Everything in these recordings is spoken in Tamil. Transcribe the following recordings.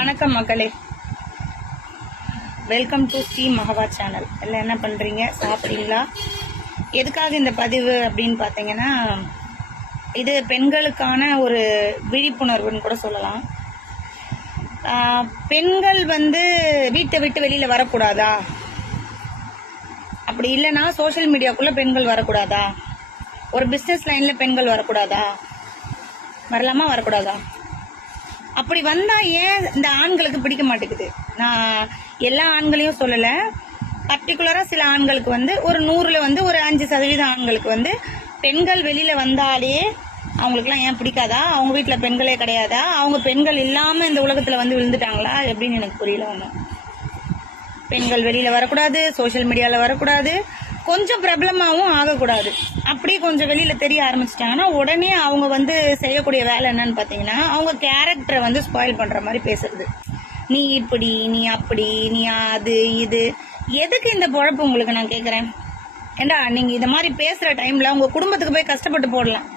வணக்கம் மக்களே, வெல்கம் டு ஸ்ரீ மகவா சேனல். எல்லாம் என்ன பண்ணுறீங்க? சாப்பிட்டீங்களா? எதுக்காக இந்த பதிவு அப்படின்னு பார்த்தீங்கன்னா, இது பெண்களுக்கான ஒரு விழிப்புணர்வுன்னு கூட சொல்லலாம். பெண்கள் வீட்டை விட்டு வெளியில் வரக்கூடாதா? அப்படி இல்லைன்னா சோஷியல் மீடியாக்குள்ளே பெண்கள் வரக்கூடாதா? ஒரு பிஸ்னஸ் லைனில் பெண்கள் வரக்கூடாதா? வரலாமா வரக்கூடாதா? அப்படி வந்தா ஏன் இந்த ஆண்களுக்கு பிடிக்க மாட்டேங்குது? நான் எல்லா ஆண்களையும் சொல்லல, பர்டிகுலரா சில ஆண்களுக்கு ஒரு 100ல் ஒரு 5% ஆண்களுக்கு பெண்கள் வெளியில வந்தாலே அவங்களுக்குலாம் ஏன் பிடிக்காதா? அவங்க வீட்டுல பெண்களே கிடையாதா? அவங்க பெண்கள் இல்லாம இந்த உலகத்துல விழுந்துட்டாங்களா எப்படின்னு எனக்கு புரியல. ஒன்றும் பெண்கள் வெளியில வரக்கூடாது, சோசியல் மீடியால வரக்கூடாது, கொஞ்சம் பிரபலமாகவும் ஆகக்கூடாது. அப்படியே கொஞ்சம் வெளியில தெரிய ஆரம்பிச்சிட்டாங்கன்னா உடனே அவங்க செய்யக்கூடிய வேலை என்னன்னு பாத்தீங்கன்னா, அவங்க கேரக்டரை ஸ்பாயில் பண்ற மாதிரி பேசுறது. நீ இப்படி, நீ அப்படி, நீ அது இது. எதுக்கு இந்த பொழப்பு உங்களுக்கு நான் கேக்குறேன்? ஏண்டா, நீங்க இந்த மாதிரி பேசுற டைம்ல உங்க குடும்பத்துக்கு போய் கஷ்டப்பட்டு போடலாம்.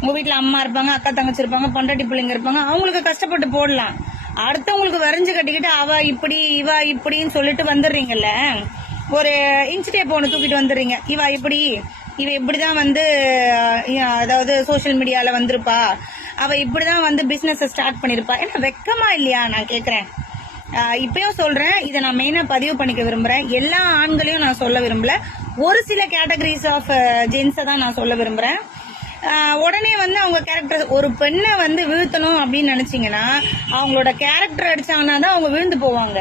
உங்க வீட்டுல அம்மா இருப்பாங்க, அக்கா தங்கச்சி இருப்பாங்க, பொண்டாட்டி பிள்ளைங்க இருப்பாங்க, அவங்களுக்கு கஷ்டப்பட்டு போடலாம். அடுத்தவங்களுக்கு வரைஞ்சு கட்டிக்கிட்டு அவ இப்படி இவ இப்படின்னு சொல்லிட்டு வந்துடுறீங்கல்ல, ஒரு இன்ச் டேப் ஒன்று தூக்கிட்டு வந்துடுறீங்க. இவ இப்படிதான் அதாவது சோசியல் மீடியால வந்திருப்பா, அவ இப்படிதான் பிசினஸ் ஸ்டார்ட் பண்ணிருப்பா. ஏன்னா வெக்கமா இல்லையா? நான் கேக்குறேன். இப்பயும் சொல்றேன், இதை நான் மெயினா பதிவு பண்ணிக்க விரும்புறேன். எல்லா ஆண்களையும் நான் சொல்ல விரும்பல, ஒரு சில கேட்டகரிஸ் ஆஃப் ஜென்ஸை தான் நான் சொல்ல விரும்புறேன். உடனே அவங்க கேரக்டர், ஒரு பெண்ணை வீழ்த்தணும் அப்படின்னு நினைச்சீங்கன்னா அவங்களோட கேரக்டர் அடிச்சாங்கன்னா தான் அவங்க விழுந்து போவாங்க.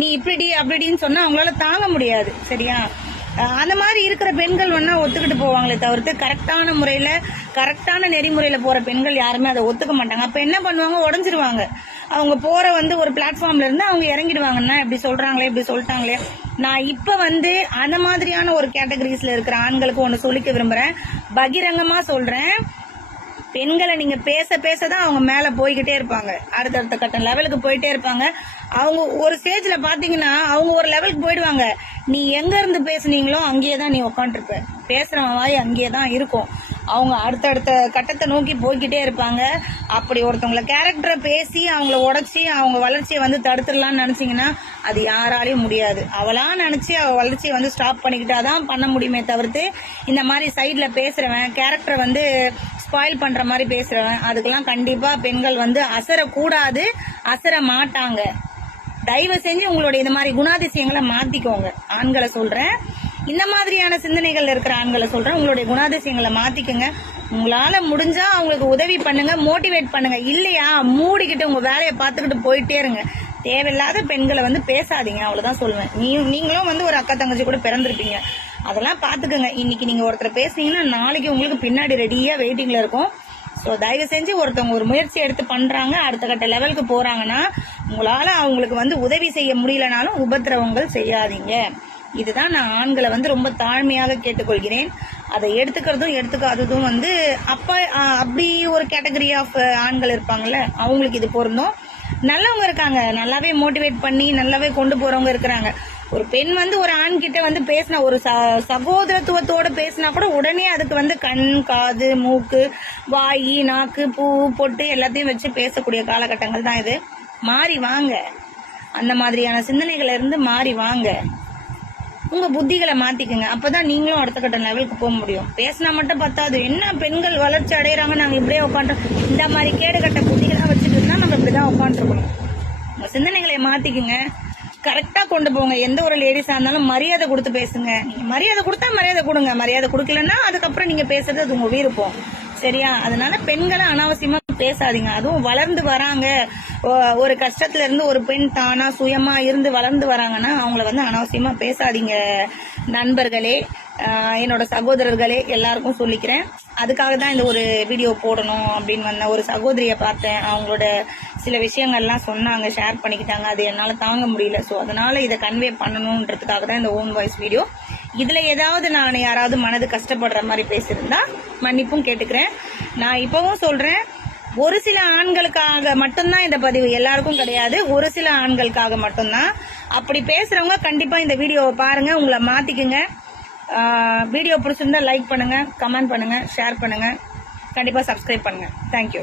நீ இப்படி அப்படின்னு சொன்னா அவங்களால தாங்க முடியாது. சரியா? அந்த மாதிரி இருக்கிற பெண்கள் ஒத்துக்கிட்டு போவாங்களே தவிர்த்து கரெக்டான முறையில, கரெக்டான நெறிமுறையில போற பெண்கள் யாருமே அதை ஒத்துக்க மாட்டாங்க. அப்ப என்ன பண்ணுவாங்க? உடஞ்சிருவாங்க. அவங்க போற ஒரு பிளாட்ஃபார்ம்ல இருந்து அவங்க இறங்கிடுவாங்கன்னா, இப்படி சொல்றாங்களே, இப்படி சொல்லிட்டாங்களே. நான் இப்ப அந்த மாதிரியான ஒரு கேட்டகரிஸ்ல இருக்கிற ஆண்களுக்கு ஒண்ணு சொல்லிக்க விரும்புறேன், பகிரங்கமா சொல்றேன். பெண்களை நீங்க பேச பேசதான் அவங்க மேல போய்கிட்டே இருப்பாங்க, அடுத்தடுத்த கட்ட லெவலுக்கு போயிட்டே இருப்பாங்க. அவங்க ஒரு ஸ்டேஜ்ல பாத்தீங்கன்னா அவங்க ஒரு லெவலுக்கு போயிடுவாங்க. நீ எங்க இருந்து பேசுனீங்களோ அங்கேயேதான் நீ உட்காந்துருப்ப, பேசுறவன் வாய் அங்கேயேதான் இருக்கும். அவங்க அடுத்தடுத்த கட்டத்தை நோக்கி போய்கிட்டே இருப்பாங்க. அப்படி ஒருத்தவங்களை கேரக்டரை பேசி அவங்கள உடைச்சி அவங்க வளர்ச்சியை தடுத்துடலாம்னு நினைச்சீங்கன்னா அது யாராலையும் முடியாது. அவளா நினைச்சு அவ வளர்ச்சியை ஸ்டாப் பண்ணிக்கிட்டாதான் பண்ண முடியுமே தவிர்த்து, இந்த மாதிரி சைட்ல பேசுறவன், கேரக்டரை ஸ்பாயில் பண்ற மாதிரி பேசுறவன், அதுக்கெல்லாம் கண்டிப்பா பெண்கள் அசரக்கூடாது, அசர மாட்டாங்க. தயவு செஞ்சு உங்களுடைய இந்த மாதிரி குணாதிசயங்களை மாத்திக்கோங்க. ஆண்களை சொல்றேன், இந்த மாதிரியான சிந்தனைகள் இருக்கிற ஆண்களை சொல்றேன், உங்களுடைய குணாதிசயங்களை மாத்திக்கோங்க. உங்களால முடிஞ்சா அவங்களுக்கு உதவி பண்ணுங்க, மோட்டிவேட் பண்ணுங்க. இல்லையா மூடிக்கிட்டு உங்க வேலையை பார்த்துக்கிட்டு போயிட்டே இருங்க. தேவையில்லாத பெண்களை பேசாதீங்க, அவ்வளவுதான் சொல்லுவேன். நீங்களும் ஒரு அக்கா தங்கச்சி கூட பிறந்திருப்பீங்க, அதெல்லாம் பாத்துக்கோங்க. இன்னைக்கு நீங்க ஒருத்தர் பேசுனீங்கன்னா நாளைக்கு உங்களுக்கு பின்னாடி ரெடியா வெயிட்டிங்ல இருக்கும். ஸோ தயவு செஞ்சு ஒருத்தவங்க ஒரு முயற்சி எடுத்து பண்றாங்க, அடுத்த கட்ட லெவலுக்கு போறாங்கன்னா உங்களால அவங்களுக்கு உதவி செய்ய முடியலனாலும் உபத்திரவங்கள் செய்யாதீங்க. இதுதான் நான் ஆண்களை ரொம்ப தாழ்மையாக கேட்டுக்கொள்கிறேன். அதை எடுத்துக்கிறதும் எடுத்துக்காததும் அப்படி ஒரு கேட்டகரி ஆஃப் ஆண்கள் இருப்பாங்கல்ல, அவங்களுக்கு இது பொருந்தும். நல்லவங்க இருக்காங்க, நல்லாவே மோட்டிவேட் பண்ணி நல்லாவே கொண்டு போறவங்க இருக்கிறாங்க. ஒரு பெண் ஒரு ஆண் கிட்ட பேசினா, ஒரு சகோதரத்துவத்தோட பேசினா கூட உடனே அதுக்கு கண், காது, மூக்கு, வாய், நாக்கு, பூ, பொட்டு எல்லாத்தையும் வச்சு பேசக்கூடிய காலகட்டங்கள் தான் இது. மாறி வாங்க, அந்த மாதிரியான சிந்தனைகளை இருந்து மாறி வாங்க. உங்க புத்திகளை மாத்திக்கங்க, அப்பதான் நீங்களும் அடுத்த கட்ட லெவலுக்கு போக முடியும். பேசினா மட்டும் பத்தாது. என்ன பெண்கள் வளர்ச்சி அடைகிறாங்க, நாங்க இப்படியே உட்காந்துருக்கோம், இந்த மாதிரி கேடுகட்ட புத்திகளா வச்சுட்டு இருந்தா நம்ம இப்படிதான் உட்காந்துருக்கணும். உங்க சிந்தனைகளை மாத்திக்குங்க, கரெக்டா கொண்டு போங்க. எந்த ஒரு லேடிஸா இருந்தாலும் மரியாதை கொடுத்து பேசுங்க. நீங்க மரியாதை கொடுத்தா மரியாதை கொடுங்க, மரியாதை கொடுக்கலன்னா அதுக்கப்புறம் நீங்க பேசுறது அது உங்க விருப்பம். சரியா? அதனால பெண்களை அனாவசியமா பேசாதீங்க. அதுவும் வளர்ந்து வராங்க, ஒரு கஷ்டத்துல இருந்து ஒரு பெண் தானா சுயமா இருந்து வளர்ந்து வராங்கன்னா அவங்கள அனாவசியமா பேசாதீங்க. நண்பர்களே, என்னோட சகோதரர்களே, எல்லாருக்கும் சொல்லிக்கிறேன். அதுக்காக தான் இந்த ஒரு வீடியோ போடணும் அப்படின்னு ஒரு சகோதரியை பார்த்தேன். அவங்களோட சில விஷயங்கள்லாம் சொன்னாங்க, ஷேர் பண்ணிக்கிட்டாங்க. அது என்னால தாங்க முடியல. ஸோ அதனால இதை கன்வே பண்ணணும்ன்றதுக்காக தான் இந்த ஓன் வாய்ஸ் வீடியோ. இதுல ஏதாவது நான் யாராவது மனது கஷ்டப்படுற மாதிரி பேசியிருந்தா மன்னிப்பும் கேட்டுக்கிறேன். நான் இப்பவும் சொல்றேன், ஒரு சில ஆண்களுக்காக மட்டும்தான் இந்த பதிவு, எல்லாருக்கும் கிடையாது. ஒரு சில ஆண்களுக்காக மட்டும்தான். அப்படி பேசுறவங்க கண்டிப்பா இந்த வீடியோவை பாருங்க, உங்களை மாத்திக்குங்க. வீடியோ பிடிச்சிருந்தா லைக் பண்ணுங்க, கமெண்ட் பண்ணுங்க, ஷேர் பண்ணுங்க, கண்டிப்பா சப்ஸ்கிரைப் பண்ணுங்க. தேங்க்யூ.